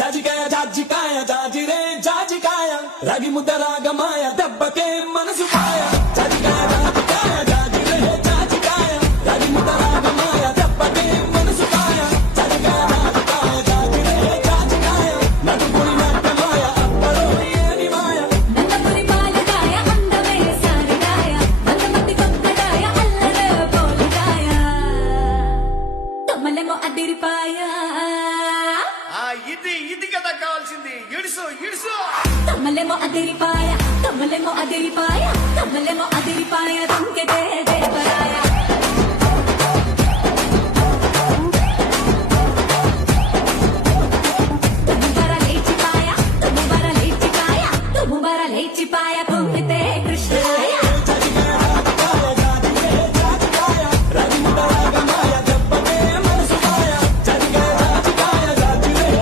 జాజికాయ జాజికాయ జాజిరే జాజికాయ రాగి ముద్ద రాగమాయ దెబ్బకే మనసు పాయ జాజికాయ జాజికాయ జాజిరే జాజికాయ రాగి ముద్ద రాగమాయ దెబ్బకే మనసు పాయ జాజికాయ జాజికాయ జాజిరే జాజికాయ నడుపుని నట్టమాయ అప్పలో ఏమి మాయ నందపురి పాలకాయ అందమే సారిగాయ వందమంది కొత్తగాయ అల్లరే పోలిగాయ తొమ్మలెమో అదిరిపాయ ఇది కదా కావాల్సింది. ఇడుసు ఇడుసు తొమ్మలెమో అదిరిపాయ తొమ్మలెమో అదిరిపాయ తొమ్మలెమో అదిరిపాయ రంకెటే దేవరాయ